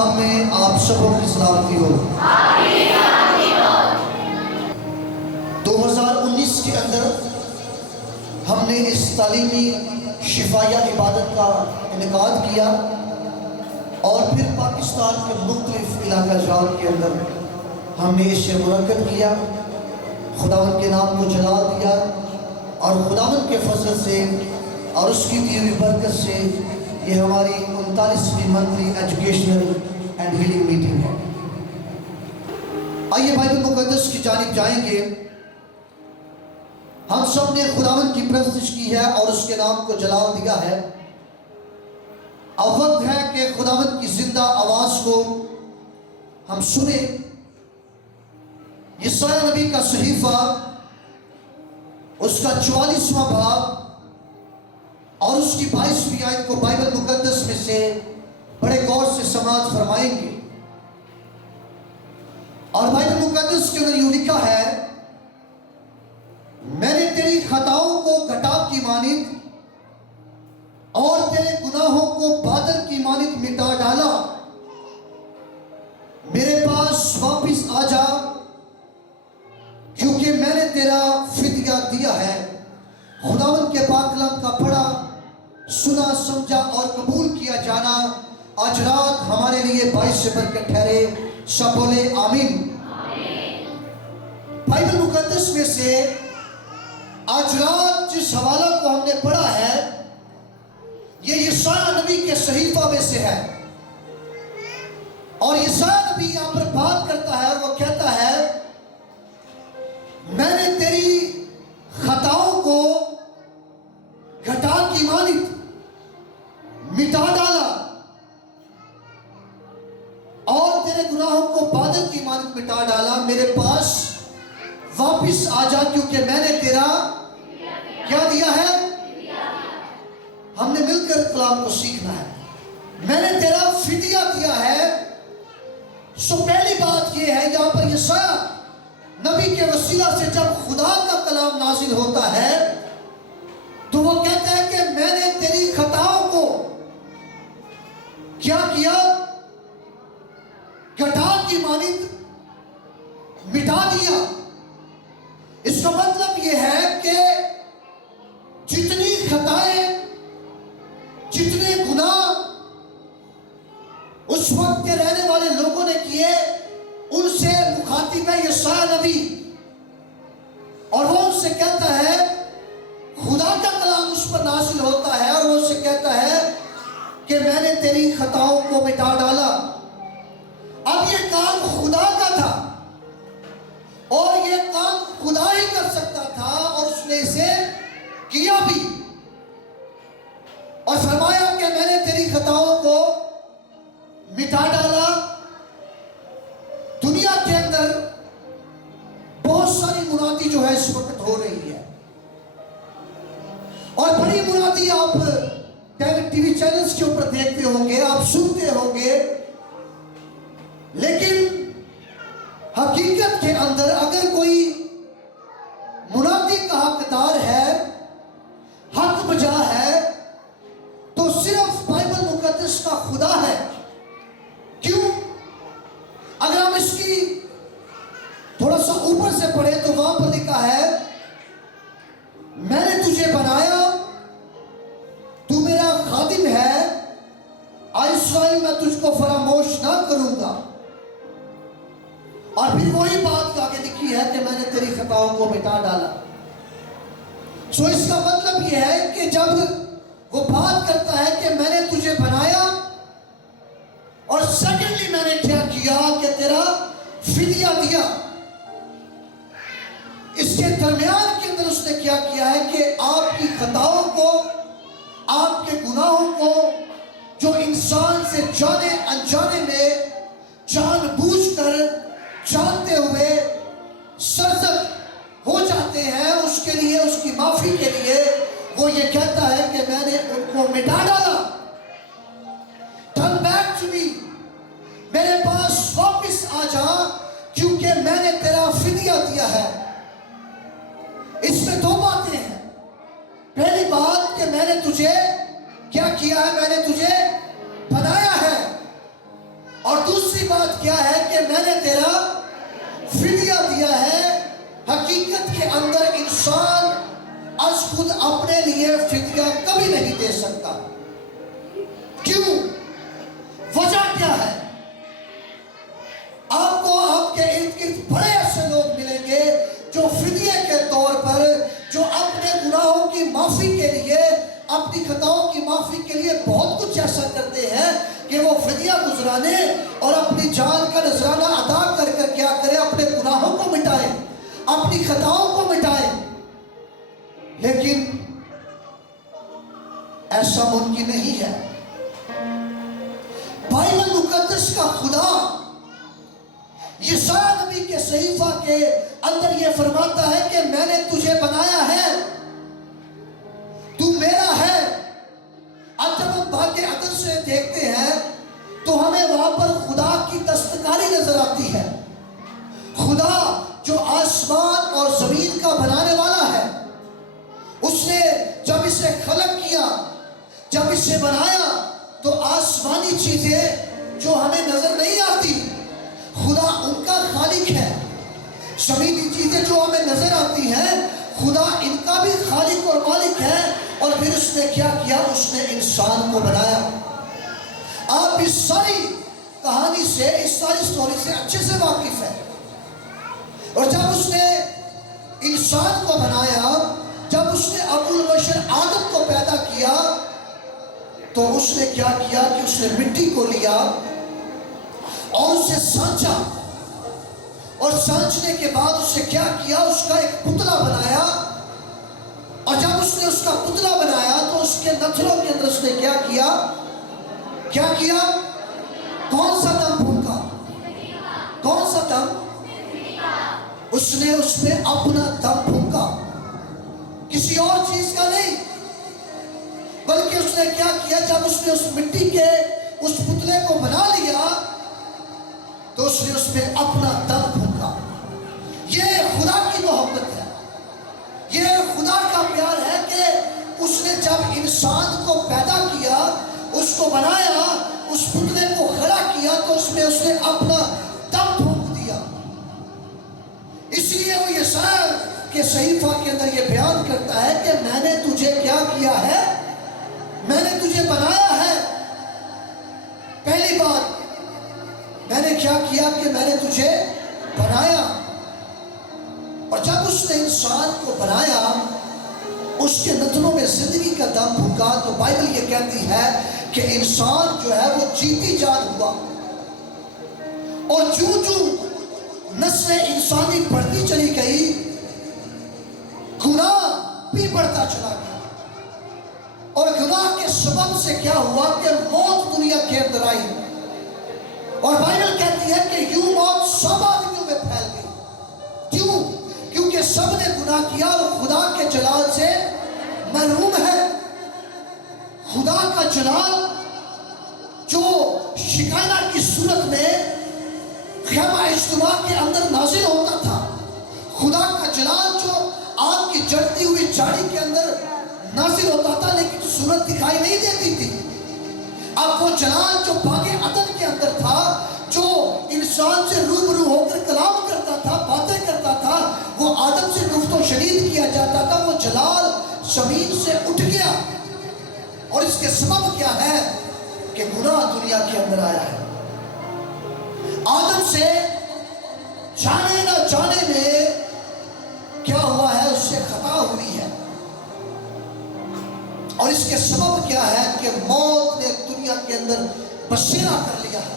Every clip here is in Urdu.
نام میں آپ سبوں کی سلامتی ہو۔ 2019 کے اندر ہم نے اس تعلیمی شفایہ عبادت کا انعقاد کیا اور پھر پاکستان کے مختلف علاقہ جات کے اندر ہم نے اسے منعقد کیا۔ خداوند کے نام کو جلال دیا اور خداوند کے فضل سے اور اس کی دی ہوئی برکت سے یہ ہماری 39ویں monthly educational and healing meeting ہے۔ آئیے بائبل مقدس کی جانب جائیں گے۔ ہم سب نے خداوند کی پرستش کی ہے اور اس کے نام کو جلال دیا ہے۔ اب وقت ہے کہ خداوند کی زندہ آواز کو ہم سنیں۔ یسایہ نبی کا صحیفہ اس کا 44واں باب اور اس کی 22ویں آیت کو بائبل مقدس میں سے بڑے غور سے سماعت فرمائیں گے۔ اور بائبل مقدس کے اندر یوں لکھا ہے، میں نے تیری خطاؤں کو گٹاب کی مانند اور تیرے گناہوں کو بادل کی مانند مٹا ڈالا۔ میرے پاس واپس آ جا کیونکہ میں نے تیرا فدیہ دیا ہے۔ خداوند کے پاک کلام کا پڑھا، سنا، سمجھا اور قبول کیا جانا آج رات ہمارے لیے باعث برکت ٹھہرے۔ سب بولے آمین۔ بائبل مقدس میں سے آج رات جس حوالہ کو ہم نے پڑھا ہے یہ یسایہ نبی کے صحیفہ میں سے ہے، اور یسایہ نبی یہاں پر بات کرتا ہے اور وہ کہتا ہے، میں نے تیری خطاؤں کو گھٹا کی مانند مٹا ڈالا اور تیرے گناہوں کو بادل کی مانند مٹا ڈالا۔ میرے پاس واپس آ جا کیونکہ میں نے تیرا کیا دیا ہے؟ ہم نے مل کر کلام کو سیکھنا ہے۔ میں نے تیرا فدیہ دیا ہے۔ سو پہلی بات یہ ہے، یہاں پر یسایہ نبی کے وسیلہ سے جب خدا کا کلام نازل ہوتا ہے تو وہ کہتا ہے کہ میں نے تیری خطاؤں کو کیا کیا؟ گٹا کی مانند مٹا دیا۔ اس کا مطلب یہ ہے کہ جتنی خطائیں، جتنے گناہ اس وقت کے رہنے والے لوگوں نے کیے، ان سے مخاطب ہے یسایہ نبی، اور وہ ان سے کہتا ہے، خدا کا کلام اس پر نازل ہوتا ہے اور وہ ان سے کہتا ہے کہ میں نے تیری خطاؤں کو مٹا ڈالا۔ اب یہ کام خدا کا تھا اور یہ کام خدا ہی کر سکتا تھا، اور اس نے اسے کیا بھی، اور فرمایا کہ میں نے تیری خطاؤں کو مٹا ڈالا۔ دنیا کے اندر بہت ساری منادی جو ہے اس وقت ہو رہی ہے، اور بڑی منادی آپ ٹی وی چینلز کے اوپر دیکھتے ہوں گے، آپ سنتے ہوں گے، لیکن حقیقت کے اندر اگر کوئی منادی کا حقدار ہے، حق بجا ہے، تو صرف بائبل مقدس کا خدا ہے۔ کیوں؟ اگر ہم اس کی تھوڑا سا اوپر سے پڑھیں تو وہاں پر لکھا ہے، میں نے تجھے بنایا، تو میرا خادم ہے، آئے اسرائیل میں تجھ کو فراموش نہ کروں گا۔ اور پھر وہی بات آگے لکھی ہے کہ میں نے تیری خطاؤں کو مٹا ڈالا۔ سو اس کا مطلب یہ ہے کہ جب وہ بات کرتا ہے کہ میں نے تجھے بنایا، اور سیکنڈلی میں نے کیا کیا کہ تیرا فدیہ دیا، اس کے درمیان کے اندر اس نے کیا کیا ہے کہ آپ کی خطاؤں کو، آپ کے گناہوں کو جو انسان سے جانے انجانے میں جان بوجھ کر جانتے ہوئے سرزد ہو جاتے ہیں، اس کے لیے، اس کی معافی کے لیے وہ یہ کہتا ہے کہ میں نے ان کو مٹا ڈالا۔ Turn back to me، میرے پاس واپس آ جا کیونکہ میں نے تیرا فدیہ دیا ہے۔ اس میں دو باتیں ہیں۔ پہلی بات کہ میں نے تجھے کیا کیا ہے؟ میں نے تجھے بنایا ہے، اور اور دوسری بات کیا ہے کہ میں نے تیرا فدیہ دیا ہے۔ حقیقت کے اندر انسان از خود اپنے لیے فدیہ کبھی نہیں دے سکتا۔ کیوں؟ وجہ کیا ہے؟ آپ کو آپ کے ارد گرد بڑے ایسے لوگ ملیں گے جو فدیے کے طور پر، جو اپنے گناہوں کی معافی کے لیے، اپنی خطاؤں کی معافی کے لیے بہت کچھ ایسا کرتے ہیں کہ وہ فدیہ گزرانے اور اپنی جان کا نذرانہ ادا کر کر کیا کرے، اپنے گناہوں کو مٹائے، اپنی خطاؤں کو مٹائے۔ لیکن ایسا ممکن نہیں ہے۔ بائبل مقدس کا خدا یسایا نبی کے صحیفہ کے اندر یہ فرماتا ہے کہ میں نے تجھے بنایا ہے، تو میرا ہے۔ اب جب ہم باغ عدن سے دیکھتے ہیں تو ہمیں وہاں پر خدا کی دستکاری نظر آتی ہے۔ خدا جو آسمان اور زمین کا بنانے والا ہے، اس نے جب اسے خلق کیا، جب اسے بنایا تو آسمانی چیزیں جو ہمیں نظر نہیں آتی، خدا ان کا خالق ہے۔ زمینی چیزیں جو ہمیں نظر آتی ہیں، خدا ان کا بھی خالق اور مالک ہے۔ اور پھر اس نے کیا کیا؟ اس نے انسان کو بنایا۔ آپ اس ساری کہانی سے، اس ساری سٹوری سے اچھے سے واقف ہیں۔ اور جب اس نے انسان کو بنایا، جب اس نے ابو البشر آدم کو پیدا کیا، تو اس نے کیا کیا کہ اس نے مٹی کو لیا اور اسے سانچا، اور سانچنے کے بعد اسے کیا کیا؟ اس کا ایک پتلا بنایا۔ اور جب اس نے اس کا پتلا بنایا تو اس کے نتھنوں کے اندر اس نے کیا کیا؟ کیا کیا؟ کون سا دم پھونکا؟ کون سا دم؟ اس نے اس میں اپنا دم پھونکا، کسی اور چیز کا نہیں، بلکہ اس نے کیا کیا؟ جب اس نے اس مٹی کے اس پتلے کو بنا لیا تو اس نے اس میں اپنا دم پھونکا۔ یہ خدا کی محبت ہے، یہ خدا کا پیار ہے کہ اس نے جب انسان کو پیدا کیا، اس کو بنایا، اس پتلے کو کھڑا کیا، تو اس میں اس نے اپنا دم پھونک دیا۔ اس لیے وہ یسایا کے صحیفہ کے اندر یہ بیان کرتا ہے کہ میں نے تجھے کیا کیا ہے؟ میں نے تجھے بنایا ہے۔ پہلی بات میں نے کیا کیا کہ میں نے تجھے بنایا۔ اور جب اس نے انسان کو بنایا، اس کے نتنوں میں زندگی کا دم پھونکا، تو بائبل یہ کہتی ہے کہ انسان جو ہے وہ جیتی جان ہوا۔ اور جو نسل انسانی بڑھتی چلی گئی، گناہ بھی بڑھتا چلا گیا، اور گناہ کے سبب سے کیا ہوا کہ موت دنیا کے اندر آئی۔ اور بائبل کہتی ہے کہ یوں موت سب آدمیوں میں پھیل گئی۔ کیوں؟ کیونکہ سب نے گناہ کیا اور خدا کے جلال سے محروم ہے۔ خدا کا جلال جو شکینہ کی صورت میں خیمہ اجتماع کے اندر نازل ہوتا تھا، خدا کا جلال جو آگ کی جلتی ہوئی جھاڑی کے اندر نازل ہوتا تھا، لیکن صورت دکھائی نہیں دیتی تھی۔ اب وہ جلال جو باغ عدن کے اندر تھا، جو انسان سے روبرو ہو کر کلام کرتا تھا، باتیں کرتا تھا، وہ آدم سے گفت و شنید کیا جاتا تھا، وہ جلال زمین سے اٹھ گیا۔ اور اس کے سبب کیا ہے؟ کہ گناہ دنیا کے اندر آیا ہے۔ آدم سے جانے نہ جانے میں کیا ہوا ہے؟ اس سے خطا ہوئی ہے، اور اس کے سبب کیا ہے؟ کہ موت نے دنیا کے اندر بسیرا کر لیا ہے۔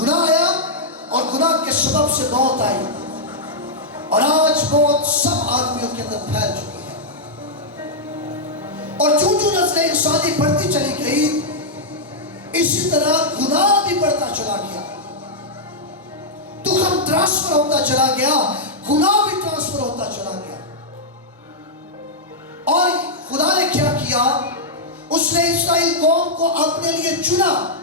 گناہ آیا اور گناہ کے سبب سے موت آئی، اور آج موت سب آدمیوں کے اندر پھیل چکی ہے۔ اور جو نسل انسانی بڑھتی چلی گئی، اسی طرح گناہ بھی بڑھتا چلا گیا، تخم ٹرانسفر ہوتا چلا گیا، گناہ بھی ٹرانسفر ہوتا چلا گیا۔ اور خدا نے کیا کیا؟ اس نے اسرائیل قوم کو اپنے لیے چنا،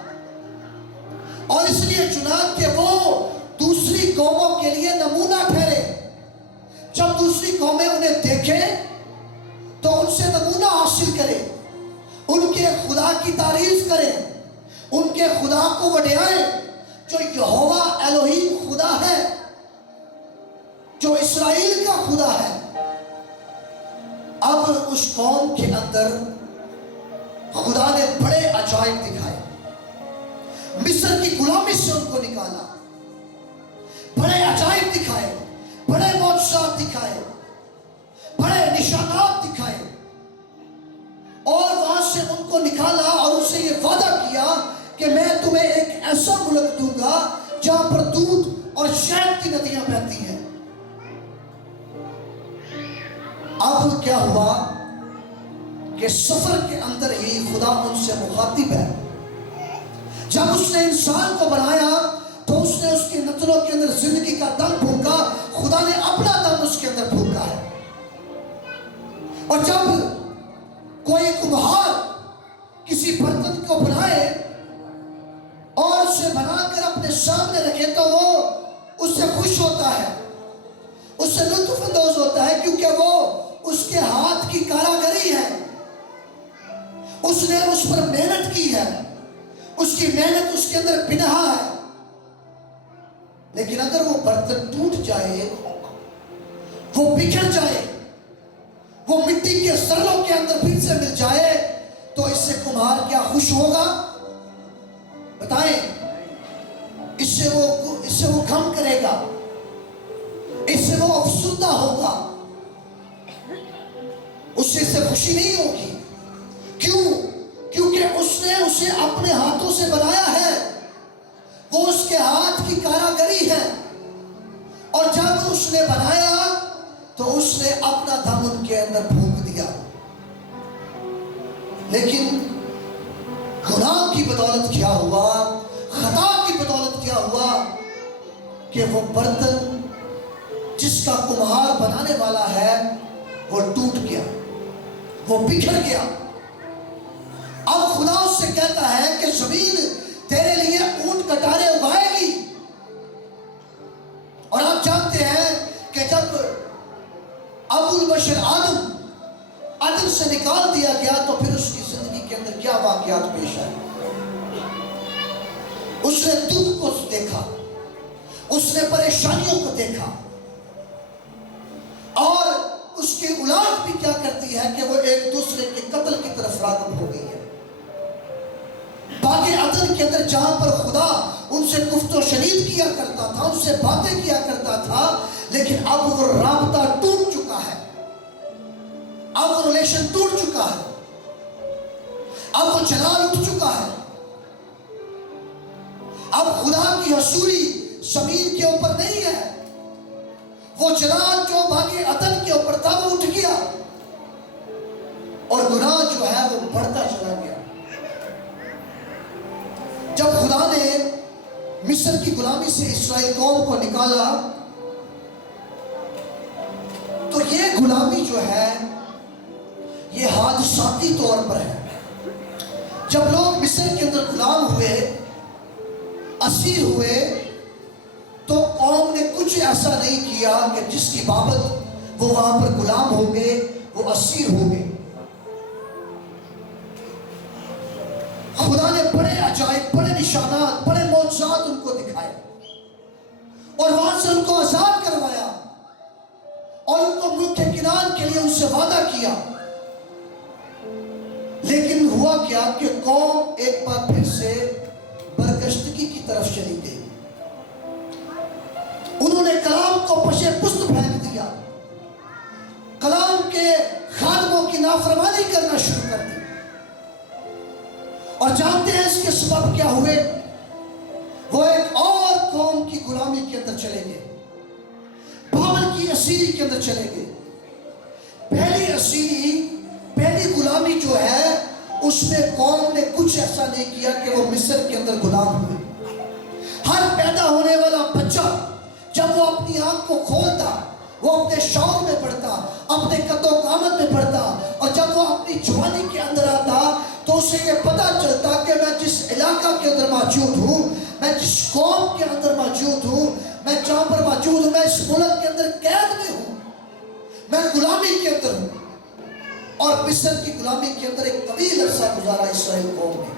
اور اس لیے چنا کہ وہ دوسری قوموں کے لیے نمونہ ٹھہرے۔ جب دوسری قومیں انہیں دیکھیں تو ان سے نمونہ حاصل کرے، ان کے خدا کی تعریف کرے، ان کے خدا کو وڈیائیں جو یہوہ الوہیم خدا ہے، جو اسرائیل کا خدا ہے۔ اب اس قوم کے اندر خدا نے بڑے عجائب دکھائے، مصر کی غلامی سے ان کو نکالا، بڑے عجائب دکھائے، بڑے معجزات دکھائے، بڑے نشانات دکھائے، اور وہاں سے ان کو نکالا اور ان سے یہ وعدہ کیا کہ میں تمہیں ایک ایسا ملک دوں گا جہاں پر دودھ اور شہد کی ندیاں بہتی ہیں۔ اب کیا ہوا کہ سفر کے اندر ہی خدا ان سے مخاطب ہے۔ جب اس نے انسان کو بنایا تو اس نے اس کی نتنوں کے اندر زندگی کا دم پھونکا، خدا نے اپنا دم اس کے اندر پھونکا ہے۔ اور جب کوئی کمہار کسی برتن کو بنائے اور اسے بنا کر اپنے سامنے رکھے تو وہ اس سے خوش ہوتا ہے، اس سے لطف اندوز ہوتا ہے، کیونکہ وہ اس کے ہاتھ کی کاراگری ہے، اس نے اس پر محنت کی ہے، اس کی محنت اس کے اندر پنہا ہے۔ لیکن اگر وہ برتن ٹوٹ جائے، وہ بکھر جائے، وہ مٹی کے سروں کے اندر پھر سے مل جائے تو اس سے کمہار کیا خوش ہوگا؟ بتائیں، اس سے وہ غم کرے گا، اس سے وہ افسردہ ہوگا، اس سے خوشی نہیں ہوگی۔ کیوں؟ کیونکہ اس نے اسے اپنے ہاتھوں سے بنایا ہے، وہ اس کے ہاتھ کی کاراگری ہے، اور جب اس نے بنایا تو اس نے اپنا دم ان کے اندر پھونک دیا۔ لیکن گناہ کی بدولت کیا ہوا، خطا کی بدولت کیا ہوا کہ وہ برتن جس کا کمہار بنانے والا ہے وہ ٹوٹ گیا، وہ بکھر گیا۔ اب خدا اس سے کہتا ہے کہ زمین تیرے لیے اونٹ کٹارے اگائے گی، اور آپ جانتے ہیں کہ جب ابو البشر آدم عدن سے نکال دیا گیا تو پھر اس کی زندگی کے اندر کیا واقعات پیش آئے۔ اس نے دکھ کو دیکھا، اس نے پریشانیوں کو دیکھا، اور اس کی اولاد بھی کیا کرتی ہے کہ وہ ایک دوسرے کے قتل کی طرف راغب ہو گئی ہے۔ باغ عدن کے اندر جہاں پر خدا ان سے گفت و شنید کیا کرتا تھا، ان سے باتیں کیا کرتا تھا، لیکن اب وہ رابطہ ٹوٹ چکا ہے، اب وہ ریلیشن ٹوٹ چکا ہے، اب وہ جلال اٹھ چکا ہے۔ اب خدا کی حضوری زمین کے اوپر نہیں ہے، وہ جلال جو باغ عدن کے اوپر تھا وہ اٹھ گیا، اور گناہ جو ہے وہ بڑھتا چلا گیا۔ جب خدا نے مصر کی غلامی سے اسرائیل قوم کو نکالا تو یہ غلامی جو ہے یہ حادثاتی طور پر ہے۔ جب لوگ مصر کے اندر غلام ہوئے، اسیر ہوئے، تو قوم نے کچھ ایسا نہیں کیا کہ جس کی بابت وہ وہاں پر غلام ہو گئے، وہ اسیر ہو گئے۔ خدا نے بڑے عجائب، بڑے نشانات، بڑے معجزات ان کو دکھائے، اور وہاں سے ان کو آزاد کروایا، اور ان کو ملک کنعان کے لیے ان سے وعدہ کیا۔ لیکن ہوا کیا کہ قوم ایک بار پھر سے برگشتگی کی طرف چلی گئی، انہوں نے کلام کو پشے پشت پھینک دیا، کلام کے خادموں کی نافرمانی کرنا شروع کر دی، اور جانتے ہیں اس کے سبب کیا ہوئے؟ وہ ایک اور قوم کی غلامی کے اندر چلے گئے، بابل کی اسیری کے اندر چلے گئے۔ پہلی اسیری، پہلی غلامی جو ہے اس میں قوم نے کچھ ایسا نہیں کیا کہ وہ مصر کے اندر غلام ہوئے۔ ہر پیدا ہونے والا بچہ جب وہ اپنی آنکھ کو کھولتا، وہ اپنے شعور میں پڑھتا، اپنے قد و قامت میں پڑھتا، اور جب وہ اپنی جوانی کے اندر آتا تو اسے یہ پتا چلتا کہ میں جس علاقہ کے اندر موجود ہوں، میں جس قوم کے اندر موجود ہوں، میں جہاں پر موجود ہوں، میں اس ملک کے اندر قید میں ہوں، میں غلامی کے اندر ہوں۔ اور مصر کی غلامی کے اندر ایک طویل عرصہ گزارا اسرائیل قوم نے،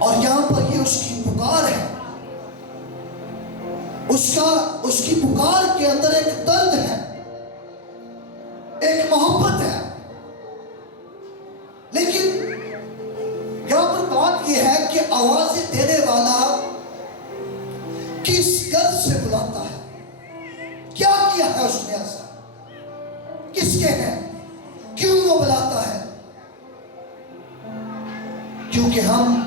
اور یہاں پر یہ اس کی پکار ہے. اس کی پکار کے اندر ایک درد ہے, ایک محبت ہے. لیکن یہاں پر بات یہ ہے کہ آوازیں دینے والا کس غرض سے بلاتا ہے, کیا کیا ہے اس نے ایسا, کس کے ہے, کیوں وہ بلاتا ہے؟ کیونکہ ہم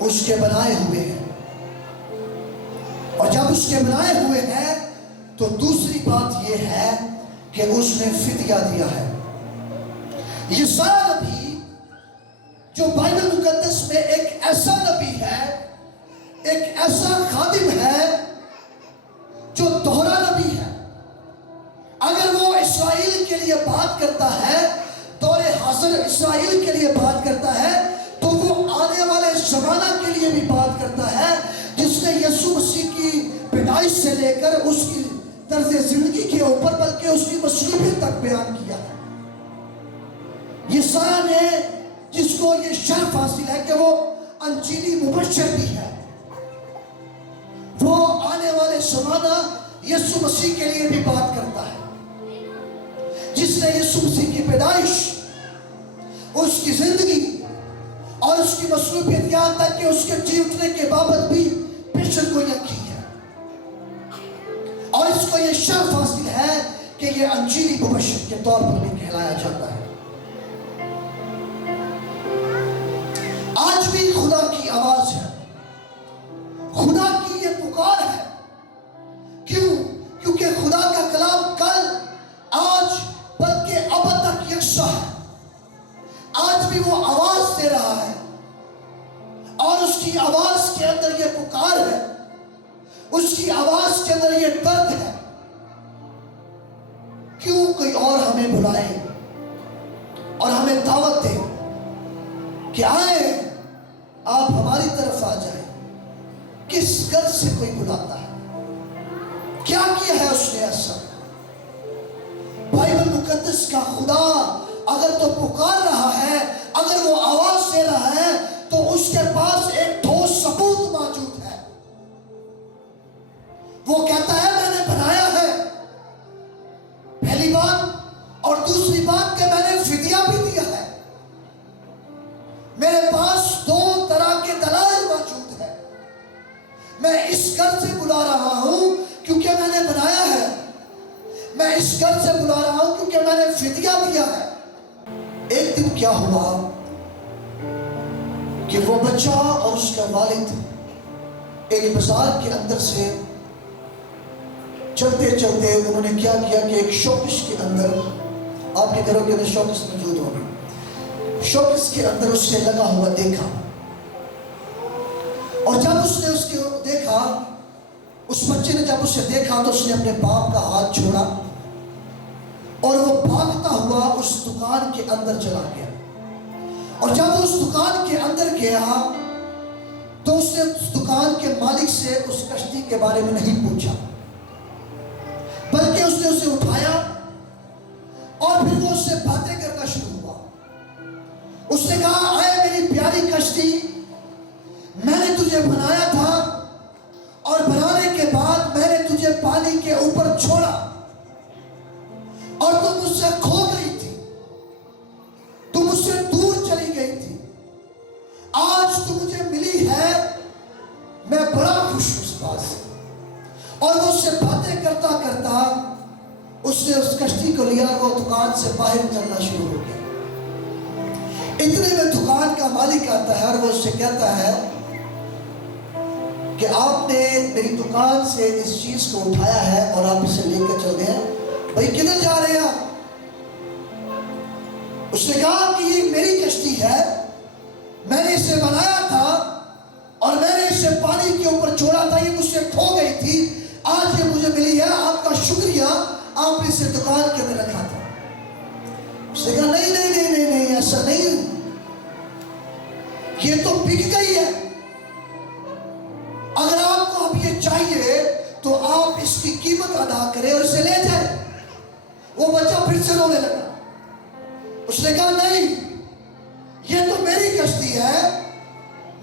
اس کے بنائے ہوئے ہیں, اور جب اس کے بنائے ہوئے ہیں تو دوسری بات یہ ہے کہ اس نے فدیہ دیا ہے. یسایہ نبی جو بائبل مقدس میں ایک ایسا نبی ہے, ایک ایسا خادم ہے جو دوہرا نبی ہے. اگر وہ اسرائیل کے لیے بات کرتا ہے, دور حاضر اسرائیل کے لیے بات کرتا ہے, تو وہ آنے والے زمانہ کے لیے بھی بات کرتا ہے, جس نے یسوع مسیح کی پیدائش سے لے کر اس کی طرز زندگی کے اوپر بلکہ اس کی مصلوبیت تک بیان کیا ہے. یسایہ نے, جس کو یہ شرف حاصل ہے کہ وہ انجیلی مبشر بھی ہے, وہ آنے والے زمانہ یسوع مسیح کے لیے بھی بات کرتا ہے, جس نے یسوع مسیح کی پیدائش, اس کی زندگی اور اس کی مصلوبیت, یہاں تک کہ اس کے جی اٹھنے کے بابت بھی پیشن گوئی کی ہے. اور اس کو یہ شرف حاصل ہے کہ یہ انجیلی مبشر کے طور پر بھی کہلایا جاتا ہے. آج بھی خدا کی آواز ہے, خدا کی یہ پکار ہے. کیوں؟ کیونکہ خدا کا کلام کل, آج, بلکہ اب تک یکساں ہے. آج بھی وہ آواز دے رہا ہے, اور اس کی آواز کے اندر یہ پکار ہے, اس کی آواز کے اندر یہ درد ہے. کیوں کوئی اور ہمیں بلائے اور ہمیں دعوت دے کہ آئے, آپ ہماری طرف آ جائیں. کس غرض سے کوئی بلاتا ہے, کیا کیا ہے اس نے ایسا؟ بائبل مقدس کا خدا اگر تو پکار رہا ہے, اگر وہ آواز دے رہا ہے, تو اس کے پاس ایک ٹھوس ثبوت موجود ہے. وہ کہتا ہے میں نے بنایا ہے, پہلی بات, اور دوسری بات کہ میں نے فدیہ بھی دیا ہے. میرے پاس دو طرح کے دلائل موجود ہیں. میں اس گھر سے بلا رہا ہوں کیونکہ میں نے بنایا ہے, میں اس گھر سے بلا رہا ہوں کیونکہ میں نے فدیہ دیا ہے. ایک دن کیا ہوا کہ وہ بچہ اور اس کا والد ایک بازار کے اندر سے چلتے چلتے انہوں نے کیا کیا کہ ایک شوکش کے اندر, آپ کے گھروں کے اندر شوکش موجود ہوگی, شوکش کے اندر اس نے لگا ہوا دیکھا. اور جب اس نے اس کو دیکھا, اس بچے نے جب اسے دیکھا تو اس نے اپنے باپ کا ہاتھ چھوڑا اور وہ بھاگتا ہوا اس دکان کے اندر چلا گیا. اور جب وہ اس دکان کے اندر گیا تو اس نے اس دکان کے مالک سے اس کشتی کے بارے میں نہیں پوچھا, بلکہ اس نے اسے اٹھایا اور پھر وہ اس سے باتیں کرنا شروع ہوا. اس نے کہا, اے میری پیاری کشتی, میں نے تجھے بنایا تھا اور بنانے کے بعد میں نے تجھے پانی کے اوپر چھوڑا اور تم مجھ سے کھو گئی تھی, تم مجھ سے دور چلی گئی تھی. آج تو مجھے ملی ہے, میں بڑا خوش ہوں اس بات سے. اور وہ اس سے باتیں کرتا کرتا اس نے اس کشتی کو لیا, وہ دکان سے باہر چلنا شروع ہو گیا. اتنے میں دکان کا مالک آتا ہے اور وہ اس سے کہتا ہے کہ آپ نے میری دکان سے اس چیز کو اٹھایا ہے اور آپ اسے لے کر چل گئے ہیں, بھائی کدھر جا رہے ہیں؟ اس نے کہا کہ یہ میری کشتی ہے, میں نے اسے بنایا تھا اور میں نے اسے پانی کے اوپر چھوڑا تھا, یہ مجھ سے کھو گئی تھی, آج یہ مجھے ملی ہے, آپ کا شکریہ, آپ نے اسے دکان کے اندر رکھا تھا. اس نے کہا نہیں نہیں نہیں نہیں نہیں, ایسا نہیں, یہ تو بک گئی ہے, اگر آپ کو اب یہ چاہیے تو آپ اس کی قیمت ادا کریں اور اسے لے جائیں. وہ بچہ پھر سے رونے لگا. اس نے کہا نہیں, یہ تو میری کشتی ہے,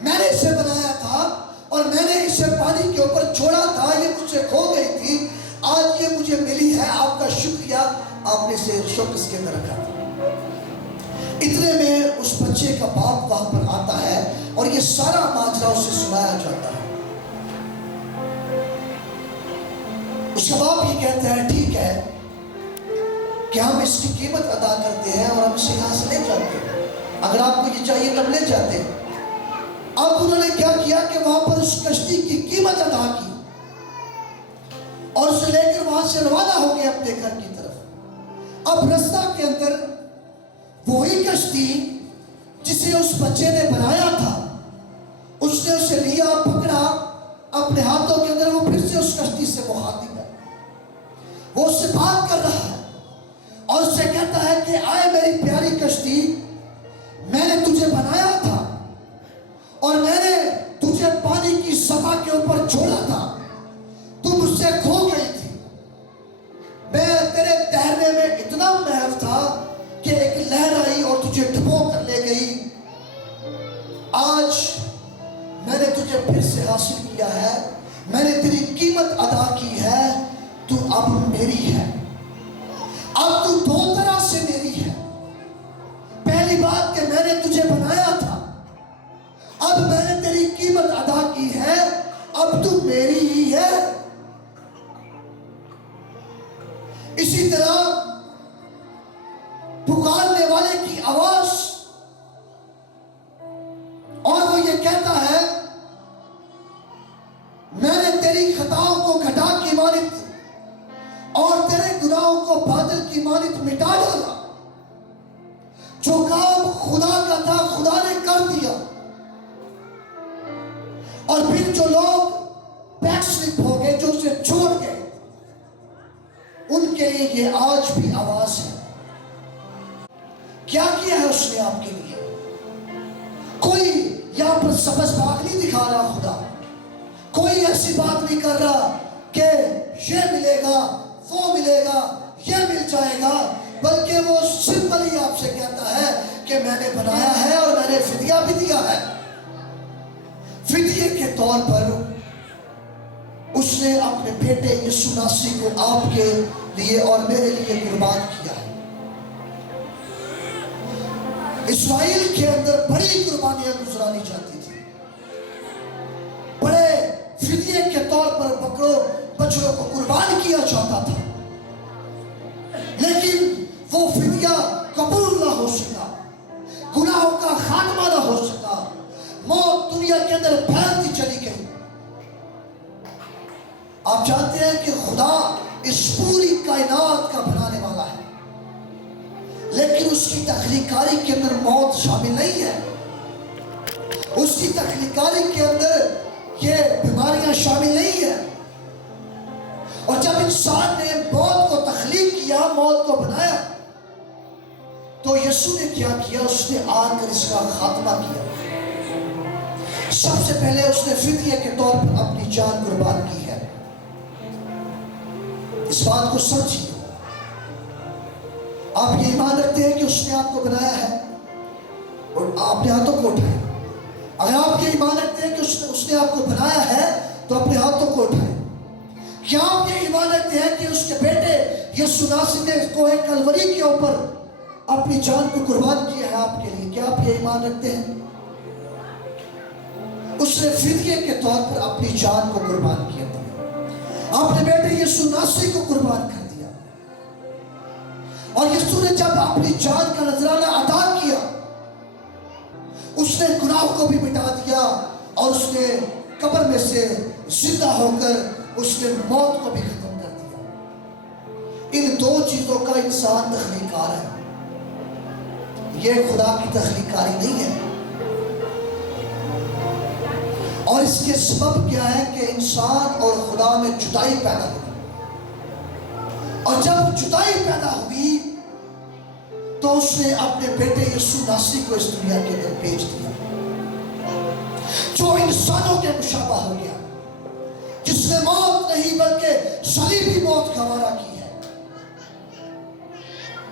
میں نے اسے بنایا تھا اور میں نے اسے پانی کے اوپر چھوڑا تھا, یہ مجھ سے کھو گئی تھی, آج یہ مجھے ملی ہے, آپ کا شکریہ. آپ نے اسے شوکس کے اندر رکھا تھا. اتنے میں اس بچے کا باپ وہاں پر آتا ہے اور یہ سارا ماجرا اسے سنایا جاتا ہے. اس کا باپ یہ کہتا ہے ٹھیک ہے کہ ہم اس کی قیمت ادا کرتے ہیں اور ہم اسے یہاں سے لے جاتے ہیں, اگر آپ کو یہ چاہیے تب لے جاتے ہیں. اب انہوں نے کیا کیا کہ وہاں پر اس کشتی کی قیمت ادا کی اور اسے لے کر وہاں سے روانہ ہو گئے اپنے گھر کی طرف. اب رستہ کے اندر وہی کشتی جسے اس بچے نے بنایا تھا, اس نے اسے لیا, پکڑا اپنے ہاتھوں کے اندر, وہ پھر سے اس کشتی سے مخاطب ہے. وہ اس سے بات کر رہا ہے اور اس سے کہتا ہے کہ آئے میری پیاری کشتی, میں نے تجھے بنایا تھا اور میں نے تجھے پانی کی سطح کے اوپر چھوڑا تھا, تم مجھ سے کھو گئی تھی. میں تیرے تیرنے میں اتنا محو تھا کہ ایک لہر آئی اور تجھے ڈبو کر لے گئی. آج میں نے تجھے پھر سے حاصل کیا ہے, میں نے تیری قیمت ادا کی ہے, تو اب میری ہے. اب تو دو طرح سے میری ہے. پہلی بات کہ میں نے تجھے بنایا تھا, اب میں نے تیری قیمت ادا کی ہے, اب تو میری ہی ہے. اسی طرح پکارنے والے کی آواز, اور وہ یہ کہتا ہے میں نے تیری خطاؤں کو گھٹا کی مانند اور تیرے گناہوں کو بادل کی مانند مٹا ڈالا. جو کام خدا کا تھا خدا نے کر دیا. اور پھر جو لوگ بیک سلپ ہو گئے, جو اسے چھوڑ گئے, ان کے لیے یہ آج بھی آواز ہے. کیا کیا ہے اس نے آپ کے لیے؟ کوئی یہاں پر سبز باغ نہیں دکھا رہا خدا, کوئی ایسی بات نہیں کر رہا کہ یہ ملے گا, وہ ملے گا, یہ مل جائے گا, بلکہ وہ سمپلی آپ سے کہتا ہے کہ میں نے بنایا ہے اور میں نے فدیہ بھی دیا ہے. فدیے کے طور پر اس نے اپنے بیٹے یسوع مسیح کو آپ کے لیے اور میرے لیے قربان کیا ہے. اسرائیل کے اندر بڑی قربانیاں گزرانی جاتی تھی, بڑے فدیے کے طور پر بچڑوں کو قربان کیا جاتا تھا, لیکن وہ فدیہ قبول نہ ہو سکا, گناہوں کا خاتمہ نہ ہو سکا, موت دنیا کے اندر پھیلتی چلی گئی. آپ جانتے ہیں کہ خدا اس پوری کائنات کا بنانے والا ہے, لیکن اس کی تخلیقاری کے اندر موت شامل نہیں ہے. اس کی تخلیقاری کے اندر یہ بیماریاں شامل نہیں ہیں. اور جب انسان نے موت کو تخلیق کیا, موت کو بنایا, تو یسوع نے کیا کیا؟ اس نے آ کر اس کا خاتمہ کیا. سب سے پہلے اس نے فدیے کے طور پر اپنی جان قربان کی ہے. اس بات کو سمجھیے. آپ یہ ایمان رکھتے ہیں کہ اس نے آپ کو بنایا ہے اور آپ نے ہاتھوں کو اٹھائے؟ اگر آپ یہ ایمان رکھتے ہیں کہ اس نے آپ کو بنایا ہے تو اپنے ہاتھوں کو اٹھائے. کیا آپ یہ ایمان رکھتے ہیں کہ اس کے بیٹے یسوع مسیح نے کوہ کلوری کے اوپر اپنی جان کو قربان کیا ہے آپ کے لیے؟ کیا آپ یہ ایمان رکھتے ہیں؟ اس نے فدیے کے طور پر اپنی جان کو قربان کیا تھا. اپنے بیٹے یسوع مسیح کو قربان کر دیا, اور یسوع نے جب اپنی جان کا نذرانہ ادا کیا, اس نے گناہ کو بھی مٹا دیا اور اس نے قبر میں سے زندہ ہو کر اس نے موت کو بھی ختم کر دیا. ان دو چیزوں کا انسان تخلیقار ہے, یہ خدا کی تخلیقاری نہیں ہے. اور اس کے سبب کیا ہے کہ انسان اور خدا میں جدائی پیدا ہوئی, اور جب جدائی پیدا ہوئی تو اس نے اپنے بیٹے یسوع مسیح کو اس دنیا کے اندر بھیج دیا, جو انسانوں کے مشابہ ہو گیا, جس نے موت نہیں بلکہ صلیبی موت گوارا کی ہے.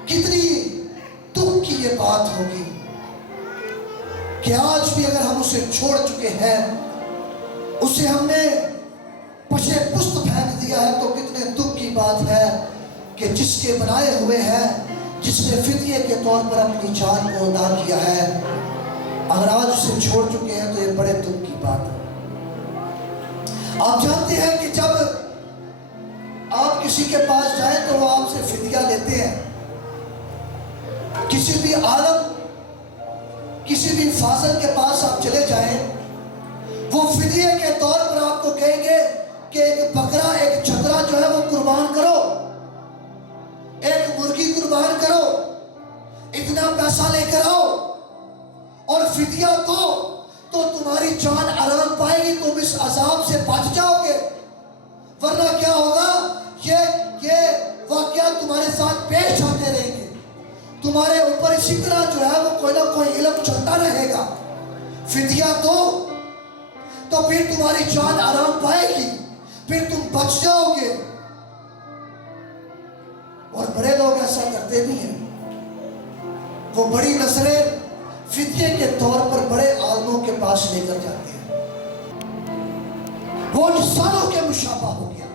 کتنی دکھ کی یہ بات ہوگی کہ آج بھی اگر ہم اسے چھوڑ چکے ہیں, اسے ہم نے پشے پست پھینک دیا ہے, تو کتنے دکھ کی بات ہے کہ جس کے بنائے ہوئے ہیں, جس نے فدیے کے طور پر اپنی جان کو ادا کیا ہے, اگر آج اسے چھوڑ چکے ہیں تو یہ بڑے دکھ کی بات ہے. آپ جانتے ہیں کہ جب آپ کسی کے پاس جائیں تو وہ آپ سے فدیہ لیتے ہیں. کسی بھی عالم, کسی بھی فاضل کے پاس آپ چلے جائیں, وہ فدیے کے طور پر آپ کو کہیں گے کہ ایک بکرا, ایک چھترا جو ہے وہ قربان کرو, ایک مرغی قربان کرو, اتنا پیسہ لے کر آؤ اور فدیہ دو تو تمہاری جان آرام پائے گی, تم اس عذاب سے بچ جاؤ گے. ورنہ کیا ہوگا, یہ واقعہ تمہارے ساتھ پیش آتے رہیں گے, تمہارے اوپر اسی طرح جو ہے وہ کوئی نہ کوئی علم چلتا رہے گا. فدیہ دو تو پھر تمہاری جان آرام پائے گی, پھر تم بچ جاؤ گے. اور بڑے لوگ ایسا کرتے بھی ہیں, وہ بڑی نظریں فدیے کے طور پر بڑے عالموں کے پاس لے کر جاتے ہیں. وہ انسانوں کے مشابہ ہو گیا,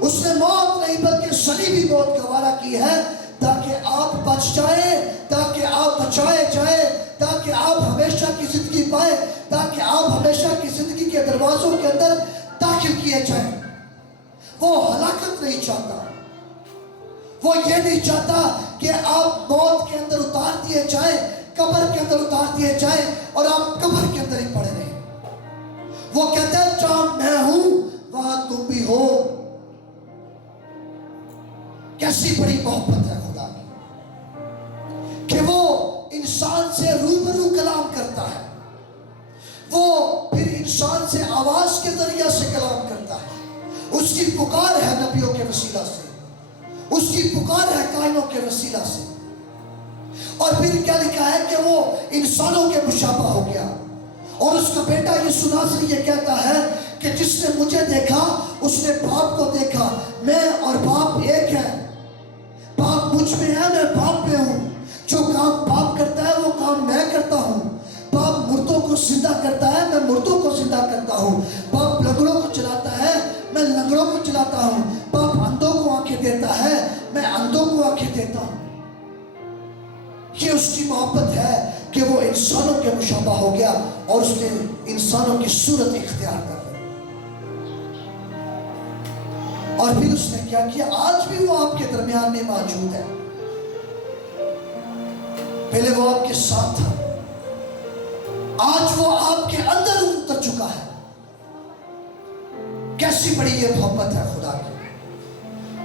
اس نے موت نہیں بلکہ صلیبی موت گوارا کی ہے تاکہ آپ بچ جائیں, تاکہ آپ بچائے جائیں, تاکہ آپ ہمیشہ کی زندگی پائیں, تاکہ آپ ہمیشہ کی زندگی کے دروازوں کے اندر داخل کیے جائیں. وہ ہلاکت نہیں چاہتا, وہ یہ نہیں چاہتا کہ آپ موت کے اندر اتار دیے جائیں, قبر کے اندر اتار دیے جائیں اور آپ قبر کے اندر ہی پڑے رہیں. وہ کہتے ہیں جہاں میں ہوں وہاں تم بھی ہو. کیسی بڑی محبت ہے خدا کی کہ وہ انسان سے روبرو کلام کرتا ہے, وہ پھر انسان سے آواز کے ذریعے سے کلام کرتا ہے. اس کی پکار ہے نبیوں کے وسیلہ سے, اس کی پکار ہے کائنوں کے وسیلہ سے. اور پھر کیا لکھا ہے کہ وہ انسانوں کے مشابہ ہو گیا. اور اس کا بیٹا یسوع ناصری یہ کہتا ہے کہ جس نے مجھے دیکھا اس نے باپ کو دیکھا, میں اور باپ ایک ہے, باپ مجھ میں ہے, میں باپ میں ہوں. جو کام باپ کرتا ہے وہ کام میں کرتا ہوں. باپ مردوں کو زندہ کرتا ہے, میں مردوں کو زندہ کرتا ہوں. باپ لنگڑوں کو چلاتا ہے, میں لنگڑوں کو چلاتا ہوں. باپ اندھوں کو آنکھیں دیتا ہے, میں اندھوں کو آنکھیں دیتا ہوں. یہ اس کی محبت ہے کہ وہ انسانوں کے مشابہ ہو گیا اور اس نے انسانوں کی صورت اختیار کر لی. اور پھر اس نے کیا کیا, آج بھی وہ آپ کے درمیان میں موجود ہے. پہلے وہ آپ کے ساتھ تھا, آج وہ آپ کے اندر اتر چکا ہے. کیسی بڑی یہ محبت ہے خدا کی.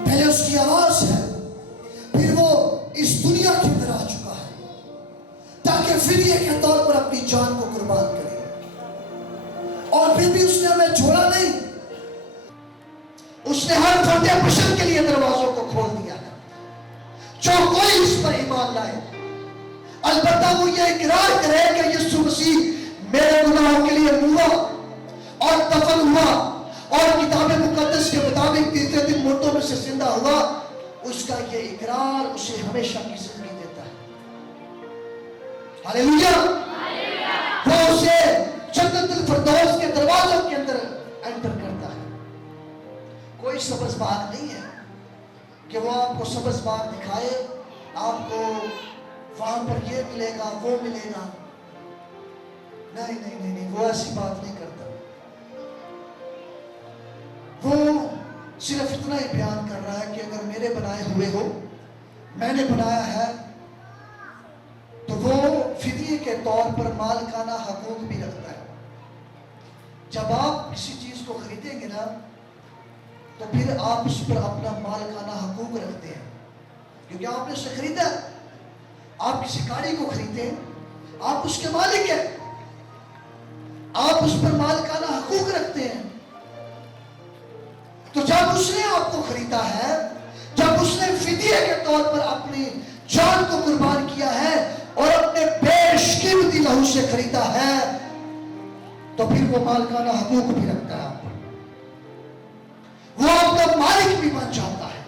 پہلے اس کی آواز ہے, پھر وہ اس دنیا کے اندر آ چکا ہے تاکہ فدیے کے طور پر اپنی جان کو قربان کرے. اور پھر بھی اس نے ہمیں چھوڑا نہیں, اس نے ہر فرد بشر کے لیے دروازوں کو کھول دیا ہے. جو کوئی اس پر ایمان لائے, البتہ وہ یہ اقرار کرے کہ یسوع مسیح میرے گناہوں کے لیے مرا اور دفن ہوا اور کتاب مقدس کے مطابق تیسرے دن مردوں میں سے زندہ ہوا, اس کا یہ اقرار اسے ہمیشہ کی زندگی دیتا ہے. ہاللیلویا. وہ اسے جنت الفردوس کے دروازوں کے اندر انٹر کرتا ہے. کوئی سبز باغ نہیں ہے کہ وہ آپ کو سبز باغ دکھائے, آپ کو وہاں پر یہ ملے گا وہ ملے گا. نہیں نہیں نہیں نہیں, وہ ایسی بات نہیں کرتا. وہ صرف اتنا ہی بیان کر رہا ہے کہ اگر میرے بنائے ہوئے ہو, میں نے بنایا ہے, تو وہ فدیے کے طور پر مالکانہ حقوق بھی رکھتا ہے. جب آپ کسی چیز کو خریدیں گے نا تو پھر آپ اس پر اپنا مالکانہ حقوق رکھتے ہیں, کیونکہ آپ نے اسے خریدا. آپ کسی گاڑی کو خریدیں, آپ اس کے مالک ہیں, آپ اس پر مالکانہ حقوق رکھتے ہیں. تو جب اس نے آپ کو خریدا ہے, جب اس نے فدیے کے طور پر اپنی جان کو قربان کیا ہے اور اپنے بیش قیمتی لہو سے خریدا ہے, تو پھر وہ مالکانہ حقوق بھی رکھتا ہے. وہ آپ کا مالک بھی بن جاتا ہے,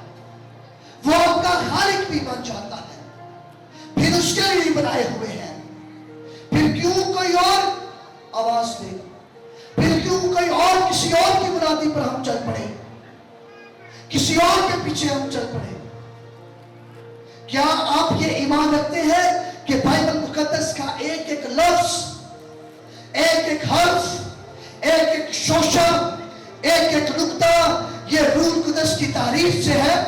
وہ آپ کا خالق بھی بن جاتا ہے. پھر اس کے لیے بنائے ہوئے ہیں. پھر کیوں کوئی کوئی اور آواز دے گا؟ پھر کیوں کوئی اور کسی اور کی منادی پر ہم چل پڑے، کسی اور کے پیچھے ہم چل پڑے؟ کیا آپ یہ ایمان رکھتے ہیں کہ بائبل مقدس کا ایک ایک لفظ، ایک ایک حرف، ایک ایک شوشہ، ایک ایک نقطہ یہ روح القدس کی تعریف سے ہے؟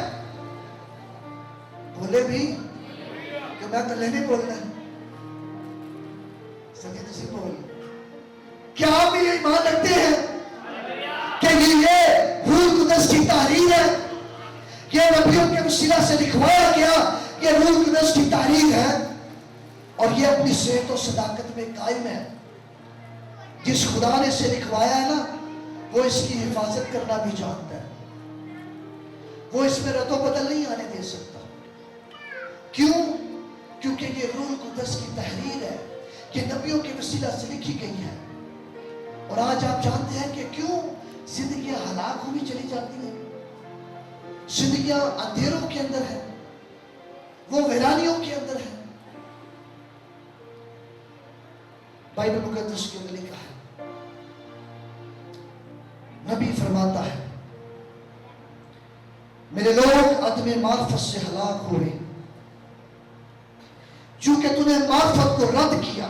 بولے بھی کہ میں تو نہیں بولنا ہے، سچی تسی بول۔ کیا آپ یہ ایمان رکھتے ہیں کہ یہ روح القدس کی تعریف ہے؟ یہ نبیوں کے وسیلہ سے لکھوایا گیا، یہ روح القدس کی تعریف ہے، اور یہ اپنی صحت و صداقت میں قائم ہے۔ جس خدا نے اسے لکھوایا ہے نا، وہ اس کی حفاظت کرنا بھی جانتا ہے، وہ اس میں رد و بدل نہیں آنے دے سکتا۔ کیوں؟ کیونکہ یہ روح القدس کی تحریر ہے، یہ نبیوں کے وسیلہ سے لکھی گئی ہے۔ اور آج آپ جانتے ہیں کہ کیوں زندگیاں ہلاک ہوئی چلی جاتی ہیں، زندگیاں اندھیروں کے اندر ہیں، وہ ویرانیوں کے اندر ہیں۔ بائبل مقدس کے اندر لکھا ہے، نبی فرماتا ہے میرے لوگ عدم معرفت سے ہلاک ہوئے، چونکہ تو نے معرفت کو رد کیا،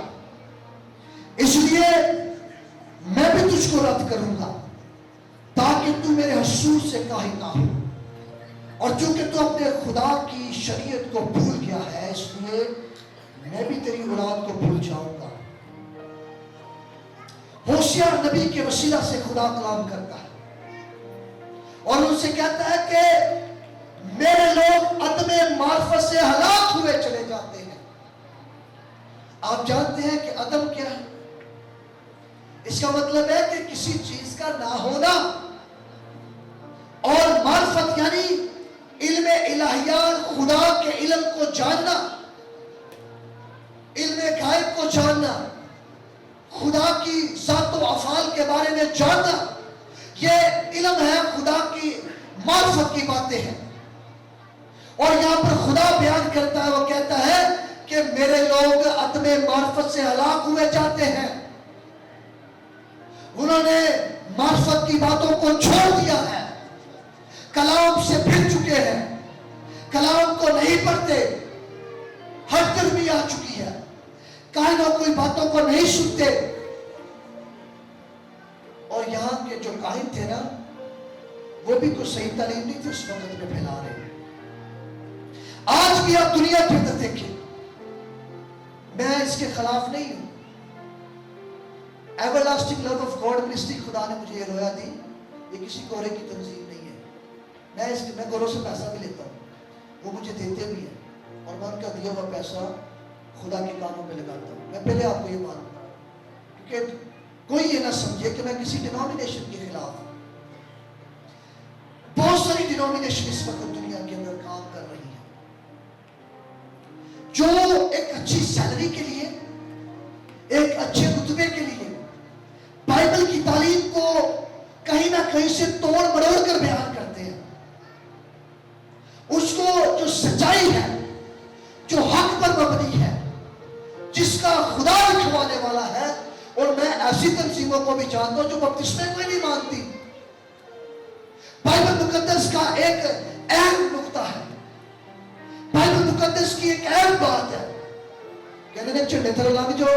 اس لیے میں بھی تجھ کو رد کروں گا تاکہ تو میرے حضور سے کاہل نہ ہو، اور چونکہ تو اپنے خدا کی شریعت کو بھول گیا ہے، اس لیے میں بھی تیری اولاد کو بھول جاؤں گا۔ ہوشیار نبی کے وسیلہ سے خدا کلام کرتا ہے اور ان سے کہتا ہے کہ میرے لوگ عدم معرفت سے ہلاک ہوئے چلے جاتے ہیں۔ آپ جانتے ہیں کہ عدم کیا ہے؟ اس کا مطلب ہے کہ کسی چیز کا نہ ہونا، اور معرفت یعنی علم الہیات، خدا کے علم کو جاننا، علم غیب کو جاننا، خدا کی ذات و افعال کے بارے میں جاننا، یہ علم ہے، خدا کی معرفت کی باتیں ہیں۔ اور یہاں پر خدا بیان کرتا ہے، وہ کہتا ہے کہ میرے لوگ عدم معرفت سے ہلاک ہوئے جاتے ہیں، انہوں نے معرفت کی باتوں کو چھوڑ دیا ہے، کلام سے پھر چکے ہیں، کلام کو نہیں پڑھتے، ہٹ کر بھی آ چکی ہے، کائنوں کوئی باتوں کو نہیں سنتے۔ اور یہاں کے جو کاہن تھے نا، وہ بھی کوئی صحیح تعلیم نہیں تھی اس وقت میں پھیلا رہے ہیں۔ آج بھی آپ دنیا کے اندر دیکھیں، میں اس کے خلاف نہیں ہوں، everlasting love of God ministry خدا نے مجھے یہ رویا دی، یہ کسی گورے کی تنظیم نہیں ہے۔ میں گوروں سے پیسہ بھی لیتا ہوں، وہ مجھے دیتے بھی ہیں، اور میں ان کا دیا ہوا پیسہ خدا کے کاموں میں لگاتا ہوں۔ میں پہلے آپ کو یہ مانتا ہوں، کیونکہ کوئی یہ نہ سمجھے کہ میں کسی ڈینومینیشن کے خلاف ہوں۔ بہت ساری ڈینومینیشن اس وقت دنیا کے اندر کام کر رہی ہیں، جو ایک اچھی سیلری کے لیے، ایک اچھے رتبے کے لیے بائبل کی تعلیم کو کہیں نہ کہیں سے توڑ مروڑ کر بیان کرتے ہیں۔ اس کو جو سچائی ہے، جو حق پر مبنی ہے، جس کا خدا لکھوانے والا ہے، اور میں ایسی تنظیموں کو بھی جانتا ہوں جو بپتسمے کو ہی نہیں مانتی۔ بائبل مقدس کا ایک اہم نقطہ ہے، بائبل مقدس کی ایک اہم بات ہے، کہتے ہیں چنڈے تھر لگ جاؤ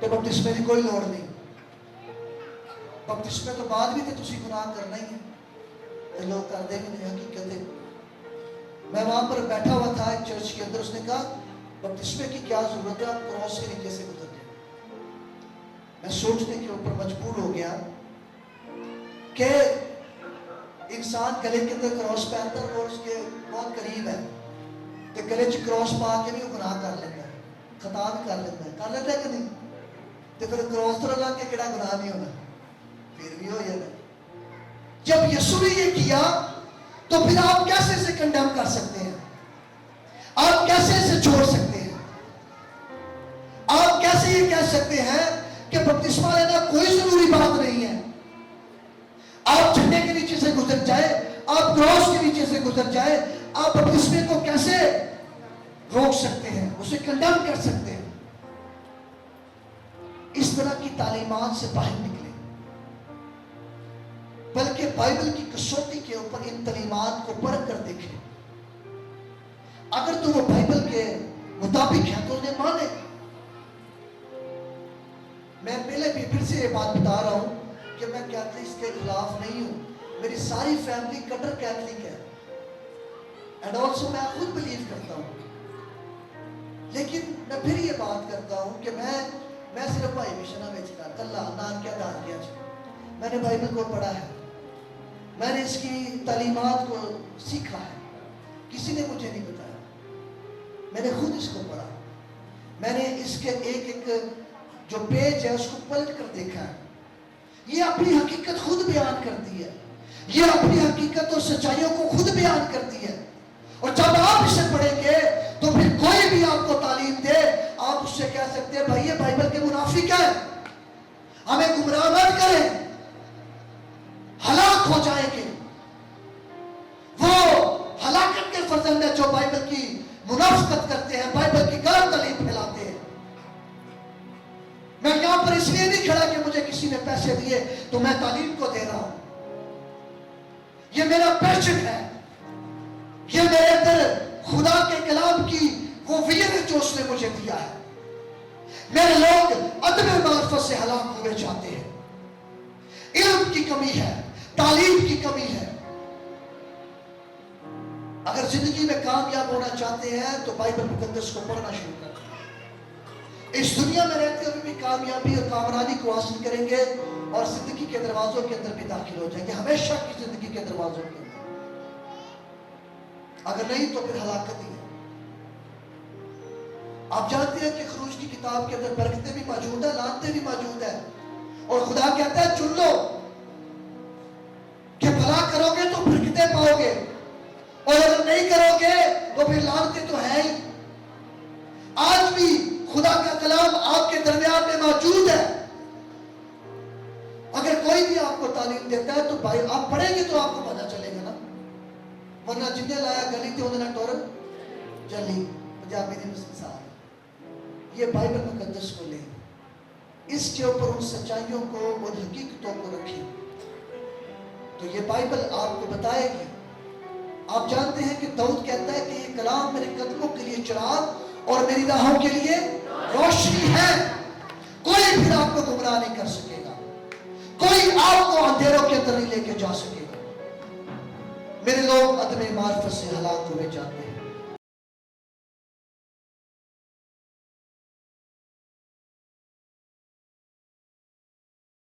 تو بپتسمے کی کوئی لوڑ نہیں، بپتسمے تو بعد بھی تو تسی گناہ کرنا ہی ہے، لوگ کر دیں گے نہیں، حقیقت ہے۔ میں وہاں پر بیٹھا ہوا تھا ایک چرچ کے اندر، اس نے کہا بپتسمے کی کیا ضرورت ہے، آپ کراس کے نیچے سے گزر جائیں۔ میں سوچنے کے اوپر مجبور ہو گیا کہ انسان گلے کے اندر کراس پہنتا ہے اور اس کے بہت قریب ہے، تو گلے چ کراس پا کے بھی وہ گناہ کر لیتا ہے، خطا بھی کر لیتا ہے کہ نہیں؟ تو پھر کراس تو لگ کے کہڑا گناہ نہیں ہونا، پھر بھی ہو جاتا ہے۔ جب یسوع نے یہ کیا تو پھر آپ کیسے اسے کنڈیم کر سکتے ہیں؟ آپ کیسے اسے چھوڑ سکتے ہیں؟ آپ کیسے یہ کہہ سکتے ہیں کہ بپتسمہ لینا کوئی ضروری بات نہیں ہے؟ آپ جھنڈے کے نیچے سے گزر جائے، آپ کراس کے نیچے سے گزر جائے، آپ بپتسمے کو کیسے روک سکتے ہیں، اسے کنڈیم کر سکتے ہیں؟ طرح کی تعلیمات سے باہر نکلے، بلکہ بائبل کی کسوٹی کے اوپر ان تعلیمات کو پرکھ کر دیکھے۔ اگر تو وہ بائبل کے مطابق ہے تو انہیں مانے۔ میں پہلے بھی پھر سے یہ بات بتا رہا ہوں کہ میں کیتھلکس کے خلاف نہیں ہوں، میری ساری فیملی کٹر کیتھلک ہے، اینڈ آلسو میں خود بلیو کرتا ہوں، لیکن میں پھر یہ بات کرتا ہوں کہ میں صرف بھائی مشنہ میں چکا کلا نان کیا دار کیا میں نے بائبل کو پڑھا ہے، میں نے اس کی تعلیمات کو سیکھا ہے، کسی نے مجھے نہیں بتایا، میں نے خود اس کو پڑھا، میں نے اس کے ایک جو پیج ہے اس کو پلٹ کر دیکھا ہے۔ یہ اپنی حقیقت خود بیان کرتی ہے، یہ اپنی حقیقت اور سچائیوں کو خود بیان کرتی ہے، اور جب آپ اسے پڑھیں گے تو پھر کوئی بھی آپ کو تعلیم دے آپ اس سے کہہ سکتے ہیں بھائی یہ بائبل کے منافق ہے، ہمیں گمراہ مت کریں، ہلاک ہو جائیں گے۔ وہ ہلاکت کے فرزند ہیں جو بائبل کی منافقت کرتے ہیں، بائبل کی غلط تعلیم پھیلاتے ہیں۔ میں یہاں پر اس لیے نہیں کھڑا کہ مجھے کسی نے پیسے دیے تو میں تعلیم کو دے رہا ہوں، یہ میرا پیشن ہے، یہ میرے اندر خدا کے کلام کی وہ ویژن ہے جو اس نے مجھے دیا ہے۔ میرے لوگ عدم معرفت سے ہلاک ہوئے جاتے ہیں، علم کی کمی ہے، تعلیم کی کمی ہے۔ اگر زندگی میں کامیاب ہونا چاہتے ہیں تو بائبل مقدس کو پڑھنا شروع کریں۔ اس دنیا میں رہتے ہوئے بھی کامیابی اور کامرانی کو حاصل کریں گے اور زندگی کے دروازوں کے اندر بھی داخل ہو جائیں گے، ہمیشہ کی زندگی کے دروازوں کے اندر۔ اگر نہیں تو پھر ہلاکت ہی ہے۔ آپ جانتے ہیں کہ خروج کی کتاب کے اندر برکتیں بھی موجود ہیں، لعنتیں بھی موجود ہیں، اور خدا کہتا ہے چن لو کہ بھلا کرو گے تو برکتیں پاؤ گے، اور اگر نہیں کرو گے تو پھر لعنتیں تو ہے ہی۔ آج بھی خدا کا کلام آپ کے درمیان میں موجود ہے۔ اگر کوئی بھی آپ کو تعلیم دیتا ہے تو بھائی آپ پڑھیں گے تو آپ کو پتہ چلے گا نا، ورنہ جنہیں لایا گلی تھے انہیں ٹور جلی پنجابی دی مثال۔ یہ بائبل مقدس کو لیں، اس کے اوپر ان سچائیوں کو اور حقیقتوں کو رکھیں تو یہ بائبل آپ کو بتائے گی۔ آپ جانتے ہیں کہ داؤد کہتا ہے کہ یہ کلام میرے قدموں کے لیے چراغ اور میری راہوں کے لیے روشنی ہے۔ کوئی پھر آپ کو گمراہ نہیں کر سکے گا، کوئی آپ کو اندھیروں کے اندر نہیں لے کے جا سکے گا۔ میرے لوگ عدم معرفت سے ہلاک ہوئے جاتے ہیں۔